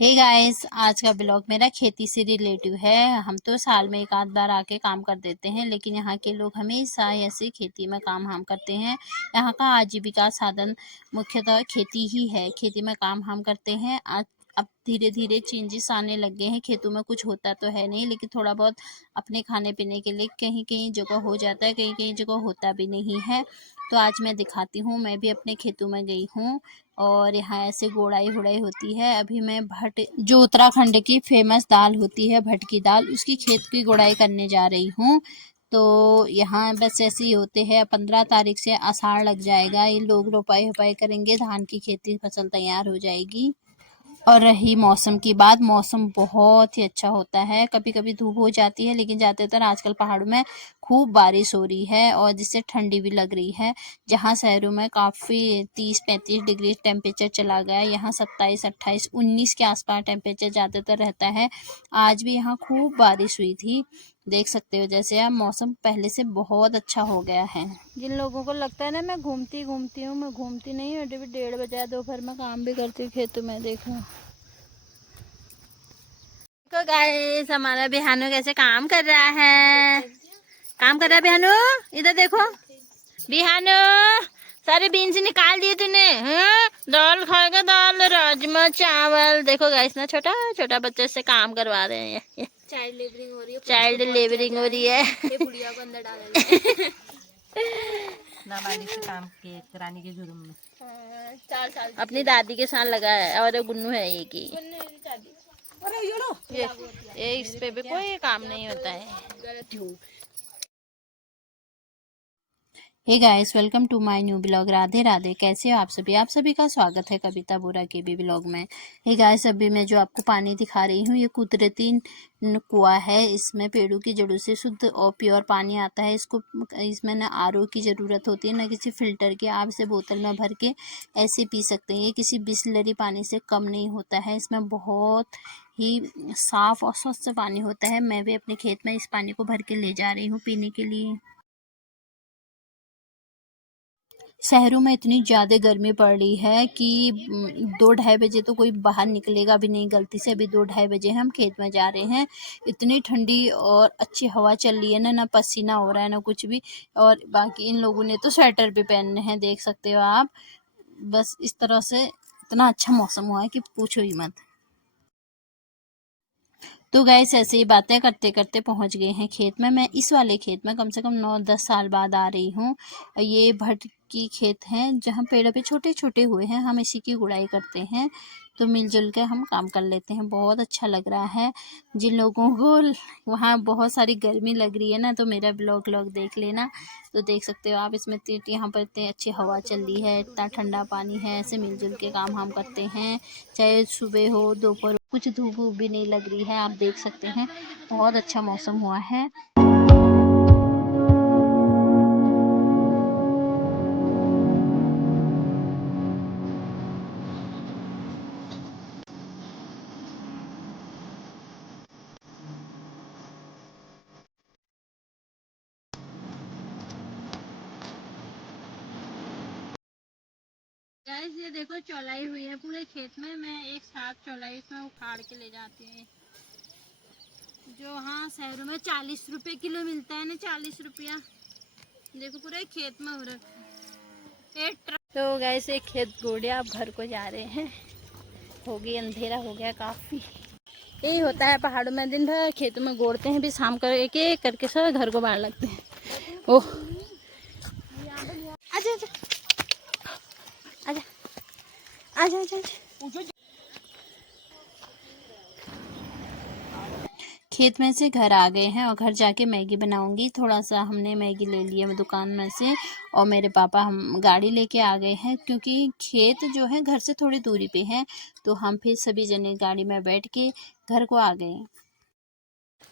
Hey guys, आज का blog मेरा खेती से रिलेटिव है। हम तो साल में एक आध बार आके काम कर देते हैं, लेकिन यहाँ के लोग हमेशा ऐसे खेती में काम हम करते हैं। यहाँ का आजीविका साधन मुख्यतः खेती ही है। खेती में काम हम करते हैं। आज अब धीरे धीरे चेंजेस आने लग गए हैं। खेतों में कुछ होता तो है नहीं, लेकिन थोड़ा बहुत अपने खाने पीने के लिए कहीं कहीं जगह हो जाता है, कहीं कहीं जगह होता भी नहीं है। तो आज मैं दिखाती हूँ, मैं भी अपने खेतों में गई हूँ और यहाँ ऐसे गोड़ाई हुड़ाई होती है। अभी मैं भट, जो उत्तराखंड की फेमस दाल होती है भट की दाल, उसकी खेत की गुड़ाई करने जा रही हूँ। तो यहाँ बस ऐसे ही होते हैं। 15 तारीख से आषाढ़ लग जाएगा, ये लोग रोपाई हुपाई करेंगे, धान की खेती फसल तैयार हो जाएगी। और रही मौसम की बात, मौसम बहुत ही अच्छा होता है। कभी कभी धूप हो जाती है, लेकिन ज़्यादातर आजकल पहाड़ों में खूब बारिश हो रही है और जिससे ठंडी भी लग रही है। जहाँ शहरों में काफ़ी 30-35 डिग्री टेम्परेचर चला गया है, यहाँ 27-28-19 के आसपास टेम्परेचर ज़्यादातर रहता है। आज भी यहाँ खूब बारिश हुई थी। देख सकते हो जैसे अब मौसम पहले से बहुत अच्छा हो गया है। जिन लोगों को लगता है ना मैं घूमती घूमती हूँ, मैं घूमती नहीं हूँ। अभी 1:30 बजे दोपहर में काम भी करती हूँ खेतों में। देखो गाइस, हमारा बिहानो कैसे काम कर रहा है। काम कर रहा है बिहानो, इधर देखो बिहानो। सारे बीन्स निकाल दिए तूने। हाँ? दाल खाएगा, दाल राजमा चावल। देखो गाइस ना, छोटा छोटा बच्चे से काम करवा रहे हैं। चाइल्ड लेबरिंग हो रही है। चाइल्ड लेबरिंग हो रही है। ये बुढ़िया को अंदर डाल नाबालिग से काम के कराने के जुर्म में 4 साल अपनी दादी के साथ लगा है। और गुन्नू है एक ही। ये इस पे भी कोई काम नहीं होता है। Hey guys, welcome to my new blog. Radhe Radhe, कैसे हो आप सभी का स्वागत है कविता बोरा के भी ब्लॉग में। हे गाइस, अभी मैं जो आपको पानी दिखा रही हूँ, ये कुदरती कुआं है। इसमें पेड़ों की जड़ों से शुद्ध और प्योर पानी आता है। इसमें ना आरओ की ज़रूरत होती है, ना किसी फिल्टर की। आप इसे बोतल में भर के ऐसे पी सकते हैं। ये किसी बिसलरी पानी से कम नहीं होता है। इसमें बहुत ही साफ़ और स्वच्छ पानी होता है। मैं भी अपने खेत में इस पानी को भर के ले जा रही हूँ पीने के लिए। शहरों में इतनी ज़्यादा गर्मी पड़ रही है कि 2-2:30 बजे तो कोई बाहर निकलेगा भी नहीं गलती से। अभी 2-2:30 बजे हम खेत में जा रहे हैं। इतनी ठंडी और अच्छी हवा चल रही है ना, ना पसीना हो रहा है ना कुछ भी। और बाकी इन लोगों ने तो स्वेटर भी पहने हैं, देख सकते हो आप। बस इस तरह से इतना अच्छा मौसम हुआ है कि पूछो ही मत। तो गाइस, ऐसे ही बातें करते करते पहुंच गए हैं खेत में। मैं इस वाले खेत में कम से कम 9-10 साल बाद आ रही हूँ। ये भट की खेत है, जहाँ पेड़ पे छोटे छोटे हुए हैं। हम इसी की गुड़ाई करते हैं, तो मिलजुल के हम काम कर लेते हैं। बहुत अच्छा लग रहा है। जिन लोगों को वहाँ बहुत सारी गर्मी लग रही है ना, तो मेरा ब्लॉग देख लेना। तो देख सकते हो आप, इसमें यहाँ पर इतनी अच्छी हवा चल रही है, इतना ठंडा पानी है। ऐसे मिलजुल के काम हम करते हैं, चाहे सुबह हो दोपहर। कुछ धूप वूप भी नहीं लग रही है, आप देख सकते हैं। बहुत अच्छा मौसम हुआ है। गाइस, ये देखो चौलाई हुई है पूरे खेत में। मैं एक साथ चौलाई इसमें उखाड़ के ले जाती हूँ। जो हाँ शहरों में 40 रुपए किलो मिलता है ना, 40 रुपया। देखो पूरे खेत में हो रहा है। तो गाइस, एक खेत गोड़े आप घर को जा रहे हैं। हो गई, अंधेरा हो गया काफी। यही होता है पहाड़ों में, दिन भर खेतों में गोड़ते हैं, भी शाम कर एक एक करके सब घर को बाहर लगते हैं। ओह, आजा आजा आजा आजा आजा। खेत में से घर आ गए हैं और घर जाके मैगी बनाऊंगी। थोड़ा सा हमने मैगी ले लिया दुकान में से, और मेरे पापा हम गाड़ी लेके आ गए हैं, क्योंकि खेत जो है घर से थोड़ी दूरी पे है। तो हम फिर सभी जने गाड़ी में बैठ के घर को आ गए।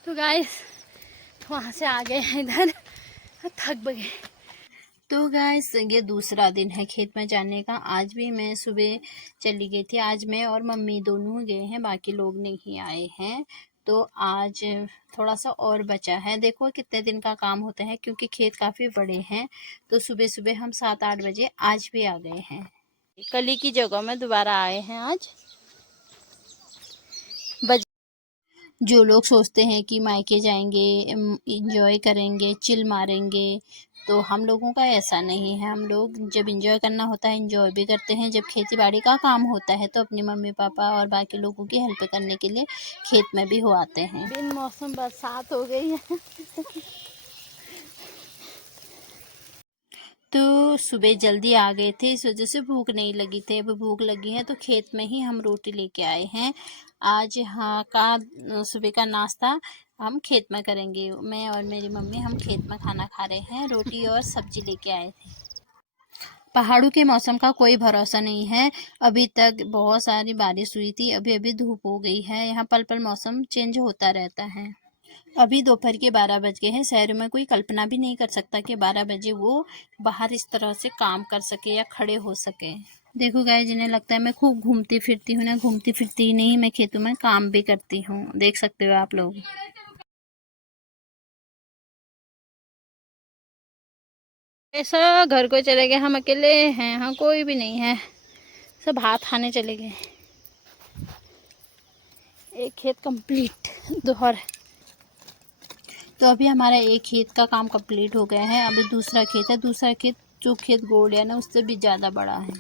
तो गाइस, वहाँ से आ गए हैं इधर, थक गए। तो गाइस, ये दूसरा दिन है खेत में जाने का। आज भी मैं सुबह चली गई थी। आज मैं और मम्मी दोनों गए हैं, बाकी लोग नहीं आए हैं। तो आज थोड़ा सा और बचा है। देखो कितने दिन का काम होता है, क्योंकि खेत काफ़ी बड़े हैं। तो सुबह सुबह हम 7-8 बजे आज भी आ गए हैं। कली की जगह में दोबारा आए हैं आज। जो लोग सोचते हैं कि मायके जाएंगे, इंजॉय करेंगे, चिल मारेंगे, तो हम लोगों का ऐसा नहीं है। हम लोग जब इंजॉय करना होता है इंजॉय भी करते हैं, जब खेती बाड़ी का काम होता है तो अपने मम्मी पापा और बाकी लोगों की हेल्प करने के लिए खेत में भी हो आते हैं। बिन मौसम बरसात हो गई है। तो सुबह जल्दी आ गए थे, इस वजह से भूख नहीं लगी थी। अब भूख लगी है तो खेत में ही हम रोटी लेके आए हैं। आज यहाँ का सुबह का नाश्ता हम खेत में करेंगे। मैं और मेरी मम्मी हम खेत में खाना खा रहे हैं, रोटी और सब्जी लेके आए थे। पहाड़ों के मौसम का कोई भरोसा नहीं है। अभी तक बहुत सारी बारिश हुई थी, अभी अभी धूप हो गई है। यहाँ पल पल मौसम चेंज होता रहता है। अभी दोपहर के 12 बज गए हैं। शहरों में कोई कल्पना भी नहीं कर सकता कि 12 बजे वो बाहर इस तरह से काम कर सके या खड़े हो सके। देखो गाइस, जिन्हें लगता है मैं खूब घूमती फिरती हूँ, ना घूमती फिरती ही नहीं, मैं खेतों में काम भी करती हूँ। देख सकते हो आप लोग। ऐसा घर को चले गए, हम अकेले हैं, हाँ कोई भी नहीं है, सब हाथ खाने चले गए। एक खेत कंप्लीट दोहर। तो अभी हमारा एक खेत का काम कंप्लीट हो गया है। अभी दूसरा खेत है। दूसरा खेत जो खेत गोड़ है ना, उससे भी ज़्यादा बड़ा है।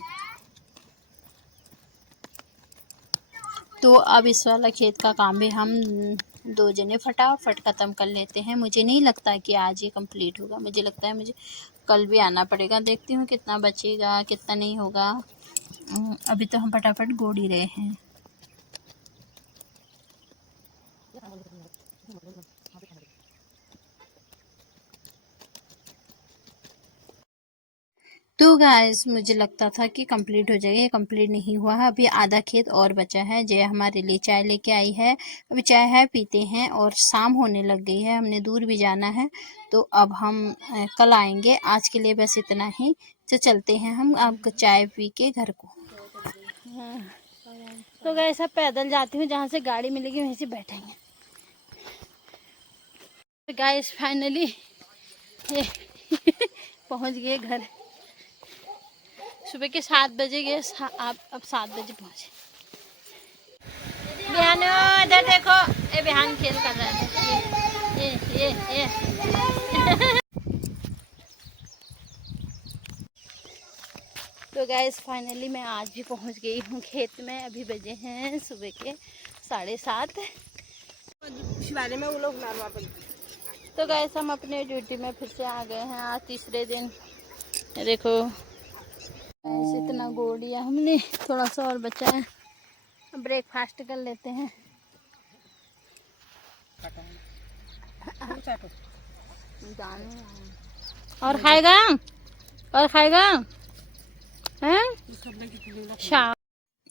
तो अब इस वाला खेत का काम भी हम 2 जने फटाफट ख़त्म कर लेते हैं। मुझे नहीं लगता कि आज ये कंप्लीट होगा, मुझे लगता है मुझे कल भी आना पड़ेगा। देखती हूँ कितना बचेगा कितना नहीं होगा। अभी तो हम फटाफट गोड़ ही रहे हैं। तो गाइस, मुझे लगता था कि कंप्लीट हो जाएगा, ये कंप्लीट नहीं हुआ है। अभी आधा खेत और बचा है। जय हमारे लिए चाय लेके आई है। अभी चाय है पीते हैं और शाम होने लग गई है, हमने दूर भी जाना है। तो अब हम कल आएंगे। आज के लिए बस इतना ही। तो चलते हैं हम अब चाय पी के घर को। हाँ। तो गए सब पैदल जाती हूँ, जहाँ से गाड़ी मिलेगी वहीं से बैठेंगे। तो गाइस फाइनली ये पहुँच गए घर। सुबह के 7 बजे गए, आप अब 7 बजे पहुँचे। बिहान इधर देखो, ये बिहान खेल कर रहा है। ये तो गाइस फाइनली मैं आज भी पहुंच गई हूँ खेत में। अभी बजे हैं सुबह के 7:30। शिवालय में वो लोग तो गाइस हम अपने ड्यूटी में फिर से आ गए हैं आज तीसरे दिन। ये देखो गाइस, इतना गोड़ लिया हमने, थोड़ा सा और बचा है। ब्रेकफास्ट कर लेते हैं। और खाएगा हैं? शाम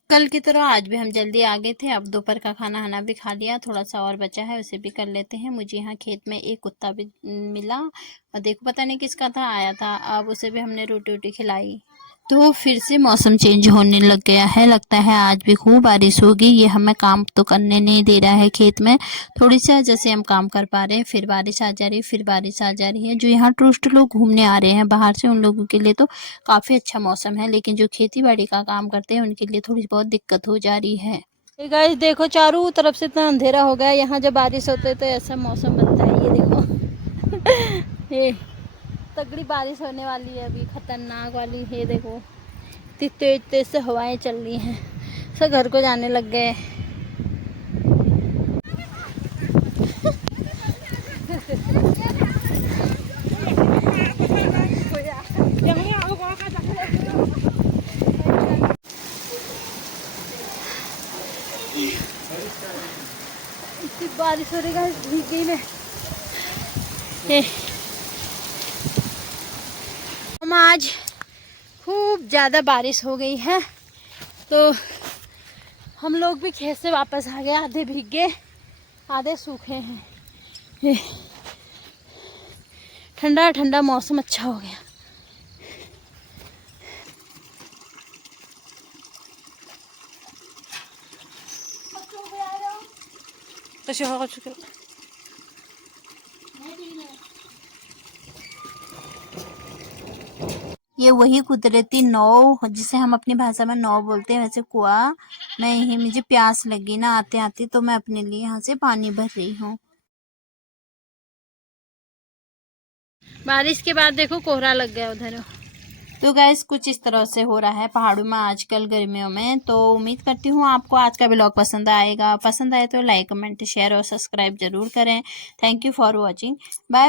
कल की तरह आज भी हम जल्दी आ गए थे। अब दोपहर का खाना भी खा लिया, थोड़ा सा और बचा है, उसे भी कर लेते हैं। मुझे यहाँ खेत में एक कुत्ता भी मिला और देखो पता नहीं किसका था, आया था। अब उसे भी हमने रोटी वोटी खिलाई। तो फिर से मौसम चेंज होने लग गया है। लगता है आज भी खूब बारिश होगी। ये हमें काम तो करने नहीं दे रहा है खेत में। थोड़ी सी जैसे हम काम कर पा रहे हैं, फिर बारिश आ जा रही है, फिर बारिश आ जा रही है। जो यहाँ टूरिस्ट लोग घूमने आ रहे हैं बाहर से, उन लोगों के लिए तो काफ़ी अच्छा मौसम है, लेकिन जो खेती बाड़ी का काम करते हैं उनके लिए थोड़ी बहुत दिक्कत हो जा रही है। गाइस देखो, चारों तरफ से इतना अंधेरा हो गया। यहाँ जब बारिश होते है तो ऐसा मौसम बनता है। ये देखो ये तगड़ी बारिश होने वाली है अभी, खतरनाक वाली। ये देखो इतनी तेज तेज से हवाएं चल रही हैं। सब घर को जाने लग गए। इतनी बारिश हो रही है, भीग गई मैं। हम आज खूब ज़्यादा बारिश हो गई है तो हम लोग भी खेत से वापस आ गए। आधे भीग गए, आधे सूखे हैं। ठंडा ठंडा मौसम अच्छा हो गया। ये वही कुदरती नाव जिसे हम अपनी भाषा में नाव बोलते हैं, वैसे कुआं मुझे प्यास लगी ना आते आते, तो मैं अपने लिए यहाँ से पानी भर रही हूँ। बारिश के बाद देखो कोहरा लग गया उधर। तो गैस कुछ इस तरह से हो रहा है पहाड़ों में आजकल गर्मियों में। तो उम्मीद करती हूँ आपको आज का ब्लॉग पसंद आएगा। पसंद आए तो लाइक कमेंट शेयर और सब्सक्राइब जरूर करें। Thank you for watching. Bye.